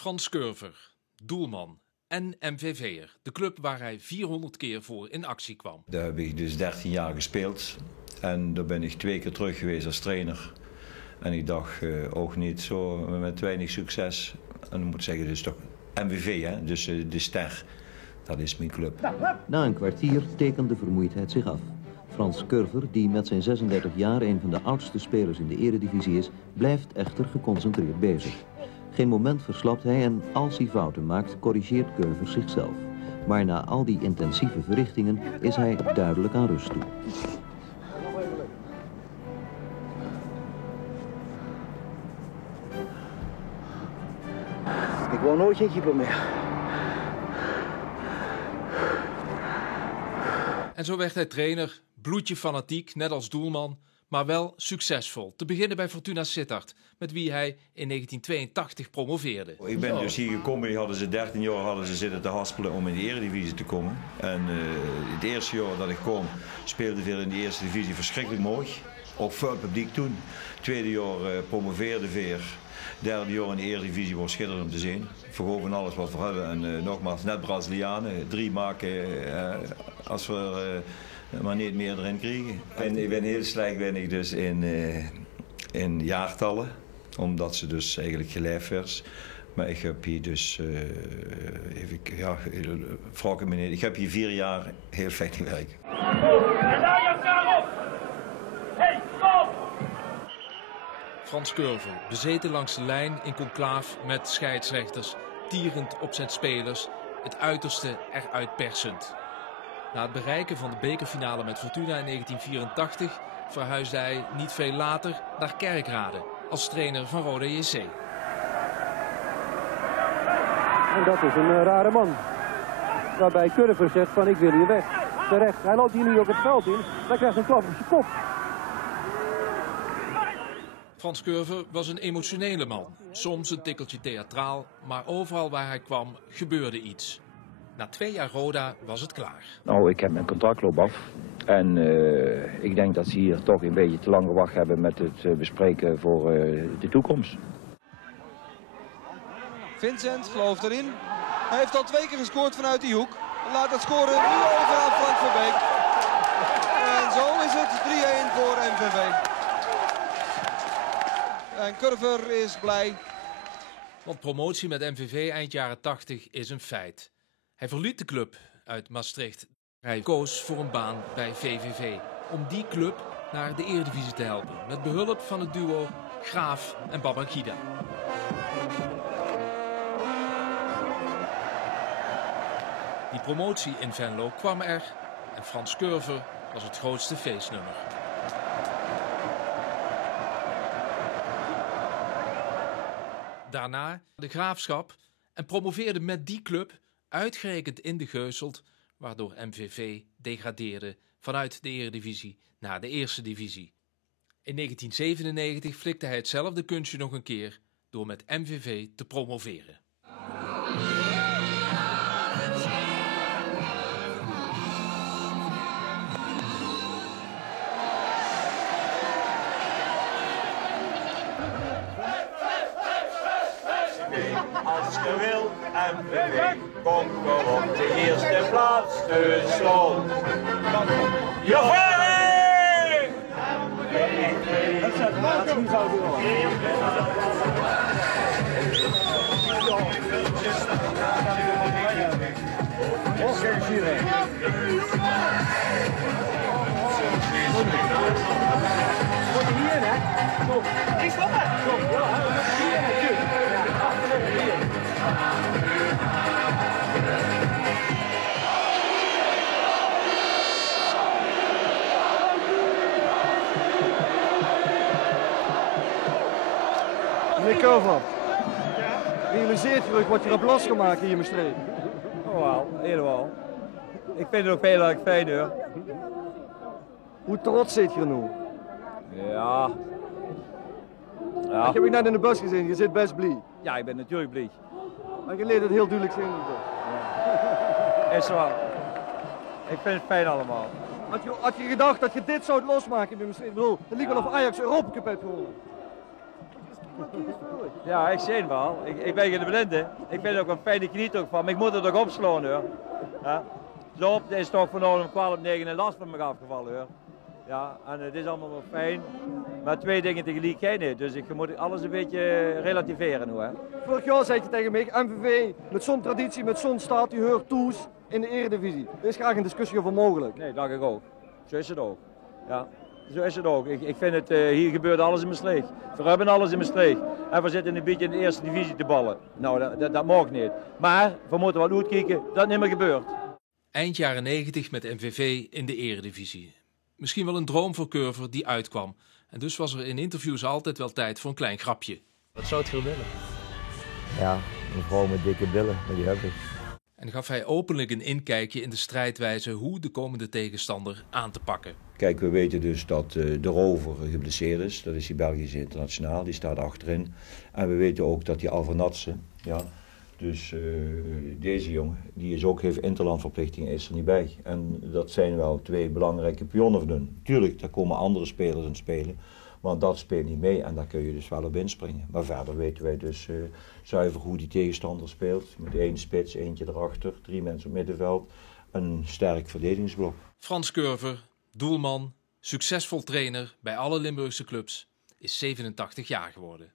Frans Curver, doelman en MVV'er. De club waar hij 400 keer voor in actie kwam. Daar heb ik dus 13 jaar gespeeld. En daar ben ik 2 keer terug geweest als trainer. En ik dacht ook niet zo met weinig succes. En ik moet zeggen, dus toch MVV, hè? Dus de ster. Dat is mijn club. Na een kwartier tekent de vermoeidheid zich af. Frans Curver, die met zijn 36 jaar een van de oudste spelers in de eredivisie is, blijft echter geconcentreerd bezig. Geen moment verslapt hij en als hij fouten maakt, corrigeert Curver zichzelf. Maar na al die intensieve verrichtingen is hij duidelijk aan rust toe. Ik wou nooit geen keeper meer. En zo werd hij trainer, bloedje fanatiek, net als doelman, maar wel succesvol. Te beginnen bij Fortuna Sittard, met wie hij in 1982 promoveerde. Ik ben dus hier gekomen, die hadden ze 13 jaar zitten te haspelen om in de eredivisie te komen. En het eerste jaar dat ik kwam, speelde weer in de eerste divisie verschrikkelijk mooi. Ook veel publiek toen. Tweede jaar promoveerde weer. Derde jaar in de eredivisie was schitterend om te zien. Verhogen alles wat we hebben. En nogmaals, net Brazilianen. 3 maken als we maar niet meer erin kregen. En ik ben heel slecht dus in jaartallen. Omdat ze dus eigenlijk gelijfd werd. Maar ik heb hier dus, ik heb hier 4 jaar heel fijn gewerkt. Frans Curver, bezeten langs de lijn in conclaaf met scheidsrechters, tierend op zijn spelers, het uiterste eruit persend. Na het bereiken van de bekerfinale met Fortuna in 1984 verhuisde hij niet veel later naar Kerkrade als trainer van Roda JC. En dat is een rare man. Waarbij Curver zegt van ik wil hier weg. Terecht. Hij loopt hier nu ook het veld in. Hij krijgt een klap op zijn kop. Frans Curver was een emotionele man. Soms een tikkeltje theatraal, maar overal waar hij kwam gebeurde iets. Na 2 jaar Roda was het klaar. Nou, ik heb mijn contractloop af. En ik denk dat ze hier toch een beetje te lang gewacht hebben met het bespreken voor de toekomst. Vincent gelooft erin. Hij heeft al 2 keer gescoord vanuit die hoek. Laat het scoren nu over aan Frank Verbeek. En zo is het 3-1 voor MVV. En Curver is blij. Want promotie met MVV eind jaren 80 is een feit. Hij verliet de club uit Maastricht. Hij koos voor een baan bij VVV. Om die club naar de eredivisie te helpen. Met behulp van het duo Graaf en Babangida. Die promotie in Venlo kwam er. En Frans Curver was het grootste feestnummer. Daarna de Graafschap en promoveerde met die club uitgerekend in de Geuselt, waardoor MVV degradeerde vanuit de Eredivisie naar de Eerste Divisie. In 1997 flikte hij hetzelfde kunstje nog een keer door met MVV te promoveren. Als je wil, MVV, kom gewoon op de eerste plaats te slot. Jochee! Dat is het laatste die zou doen. Wat hier, hè? Ik stop het! Meneer Curver, realiseert u wat je hebt losgemaakt hier in Maastricht? Oh, wel, helemaal. Ik vind het ook heel erg fijn hoor. Hoe trots zit je er nu? Ja. Ik heb je net in de bus gezien, je zit best blij. Ja, ik ben natuurlijk blij. Maar je leert het heel duidelijk zien. Is waar. Ik vind het fijn allemaal. Had je gedacht dat je dit zou losmaken in Maastricht? Ik bedoel, het lijkt wel of Ajax Europa Cup heeft gewonnen. Ja, ik zie het wel. Ik ben geen blinde. Ik vind ook een fijne knie toch van. Maar ik moet het toch opslaan hoor. Ja. Zo op is toch van om 12 9 een last van me afgevallen hoor. Ja, en het is allemaal wel fijn. Maar twee dingen tegelijk geen niet. Dus ik moet alles een beetje relativeren nu hè. Vorig jaar zei je tegen mij, MVV met zo'n traditie, met zo'n statuur, toes in de eredivisie. Er is graag een discussie over mogelijk. Nee, dat ik ook. Zo is het ook. Ja. Zo is het ook. Ik vind het, hier gebeurt alles in Maastricht. We hebben alles in Maastricht. En we zitten een beetje in de eerste divisie te ballen. Nou, dat mag niet. Maar we moeten wel uitkijken dat het niet meer gebeurt. Eind jaren 90 met MVV in de eredivisie. Misschien wel een droom voor Curver die uitkwam. En dus was er in interviews altijd wel tijd voor een klein grapje. Wat zou het veel willen? Ja, een vrouw met dikke billen, maar die heb ik. En gaf hij openlijk een inkijkje in de strijdwijze hoe de komende tegenstander aan te pakken. Kijk, we weten dus dat de rover geblesseerd is. Dat is die Belgische internationaal, die staat achterin. En we weten ook dat die Alvernatse, ja, dus deze jongen, die is ook, heeft interlandverplichtingen, is er niet bij. En dat zijn wel twee belangrijke pionnen van hun. Tuurlijk, daar komen andere spelers in spelen, want dat speelt niet mee en daar kun je dus wel op inspringen. Maar verder weten wij dus zuiver hoe die tegenstander speelt. Met één spits, eentje erachter, 3 mensen op middenveld, een sterk verdedigingsblok. Frans Curver, doelman, succesvol trainer bij alle Limburgse clubs, is 87 jaar geworden.